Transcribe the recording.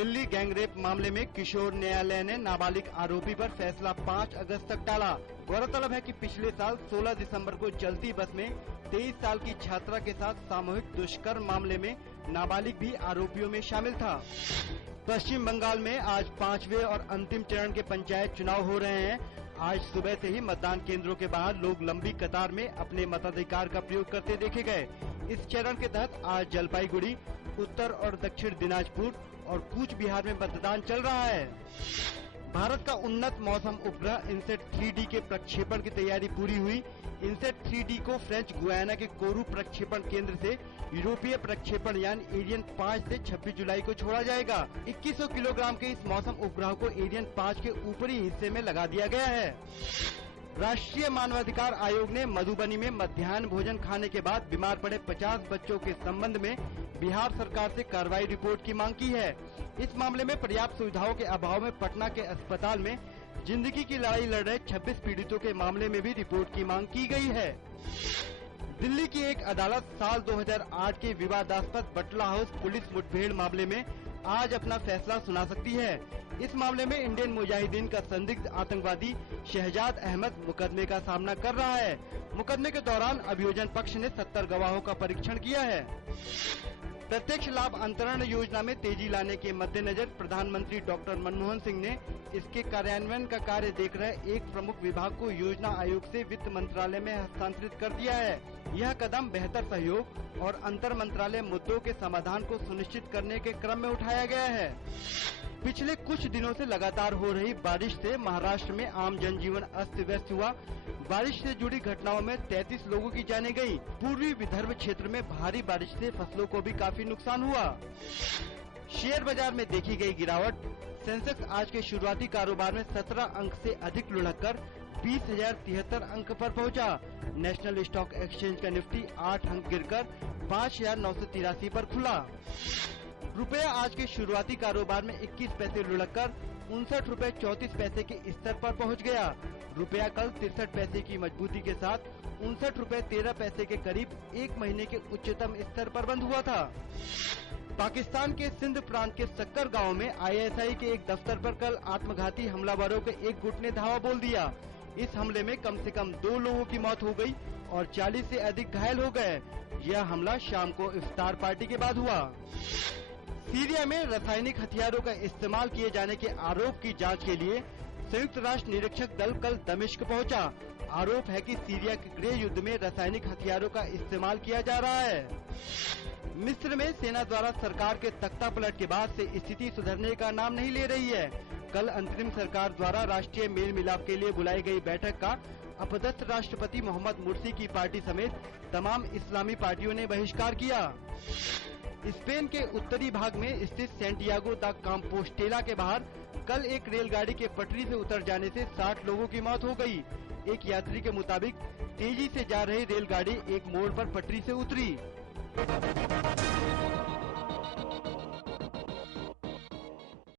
Delhi gangrape मामले में किशोर न्यायालय ने नाबालिग आरोपी पर फैसला 5 अगस्त तक टाला। गौरतलब है कि पिछले साल 16 दिसंबर को चलती बस में 23 साल की छात्रा के साथ सामूहिक दुष्कर्म मामले में नाबालिग भी आरोपियों में शामिल था। पश्चिम बंगाल में आज 5वें और अंतिम चरण के पंचायत चुनाव हो रहे हैं। आज सुबह से ही मतदान केंद्रों के बाहर लोग लंबी कतार में अपने मताधिकार का प्रयोग करते देखे गए। इस चरण के तहत आज जलपाईगुड़ी, उत्तर और दक्षिण दिनाजपुर और कूच बिहार में मतदान चल रहा है। भारत का उन्नत मौसम उपग्रह इनसेट 3D के प्रक्षेपण की तैयारी पूरी हुई। इनसेट 3D को फ्रेंच गुयाना के कोरू प्रक्षेपण केंद्र से यूरोपीय प्रक्षेपण यान एरियन 5 से 26 जुलाई को छोड़ा जाएगा। 2100 किलोग्राम के इस मौसम उपग्रह को एरियन 5 के ऊपरी हिस्से में लगा दिया गया है। राष्ट्रीय मानवाधिकार आयोग ने मधुबनी में मध्याह्न भोजन खाने के बाद बीमार पड़े 50 बच्चों के संबंध में बिहार सरकार से कार्रवाई रिपोर्ट की मांग की है। इस मामले में पर्याप्त सुविधाओं के अभाव में पटना के अस्पताल में जिंदगी की लड़ाई लड़ रहे 26 पीड़ितों के मामले में भी रिपोर्ट की मांग की गई है। दिल्ली की एक अदालत साल 2008 के विवादास्पद बटला हाउस पुलिस मुठभेड़ मामले में आज अपना फैसला सुना सकती है। इस मामले में इंडियन मुजाहिदीन का संदिग्ध आतंकवादी शहजाद अहमद मुकदमे का सामना कर रहा है। मुकदमे के दौरान अभियोजन पक्ष ने 70 गवाहों का परीक्षण किया है। प्रत्यक्ष लाभ अंतरण योजना में तेजी लाने के मद्देनजर प्रधानमंत्री डॉक्टर मनमोहन सिंह ने इसके कार्यान्वयन का कार्य देख रहे एक प्रमुख विभाग को योजना आयोग से वित्त मंत्रालय में हस्तांतरित कर दिया है। यह कदम बेहतर सहयोग और अंतर मंत्रालय मुद्दों के समाधान को सुनिश्चित करने के क्रम में उठाया गया है। पिछले कुछ दिनों से लगातार हो रही बारिश से महाराष्ट्र में आम जनजीवन अस्त व्यस्त हुआ। बारिश से जुड़ी घटनाओं में 33 लोगों की जानें गई। पूर्वी विदर्भ क्षेत्र में भारी बारिश से फसलों को भी काफी नुकसान हुआ। शेयर बाजार में देखी गई गिरावट। सेंसेक्स आज के शुरुआती कारोबार में 17 अंक से अधिक लुढ़ककर 20,073 अंक पर पहुंचा। नेशनल स्टॉक एक्सचेंज का निफ्टी 8 अंक गिरकर 5,983 पर खुला। रुपया आज के शुरुआती कारोबार में 21 पैसे लुढ़ककर 59 रुपए 34 पैसे के स्तर पर पहुंच गया। रुपया कल 63 पैसे की मजबूती के साथ 59 रुपए 13 पैसे के करीब एक महीने के उच्चतम स्तर पर बंद हुआ था। पाकिस्तान के सिंध प्रांत के सक्कर गांव में ISI के एक दफ्तर पर कल आत्मघाती हमलावरों के एक गुट ने धावा बोल दिया। इस हमले में कम से कम 2 लोगों की मौत हो गई और 40 से अधिक घायल हो गए। यह हमला शाम को इफ्तार पार्टी के बाद हुआ। सीरिया में रासायनिक हथियारों का इस्तेमाल किए जाने के आरोप की जांच के लिए संयुक्त राष्ट्र निरीक्षक दल कल दमिश्क पहुंचा। आरोप है कि सीरिया के गृह युद्ध में रासायनिक हथियारों का इस्तेमाल किया जा रहा है। मिस्र में सेना द्वारा सरकार के तख्तापलट के बाद से स्थिति सुधरने का नाम नहीं ले रही है। कल अंतरिम सरकार द्वारा राष्ट्रीय मेल मिलाप के लिए बुलाई गई बैठक का अपदस्थ राष्ट्रपति मोहम्मद मुर्सी की पार्टी समेत तमाम इस्लामी पार्टियों ने बहिष्कार किया। स्पेन के उत्तरी भाग में स्थित सैंटियागो दा कंपोस्टेला के बाहर कल एक रेलगाड़ी के पटरी से उतर जाने से 60 लोगों की मौत हो गई। एक यात्री के मुताबिक तेजी से जा रही रेलगाड़ी एक मोड़ पर पटरी से उतरी।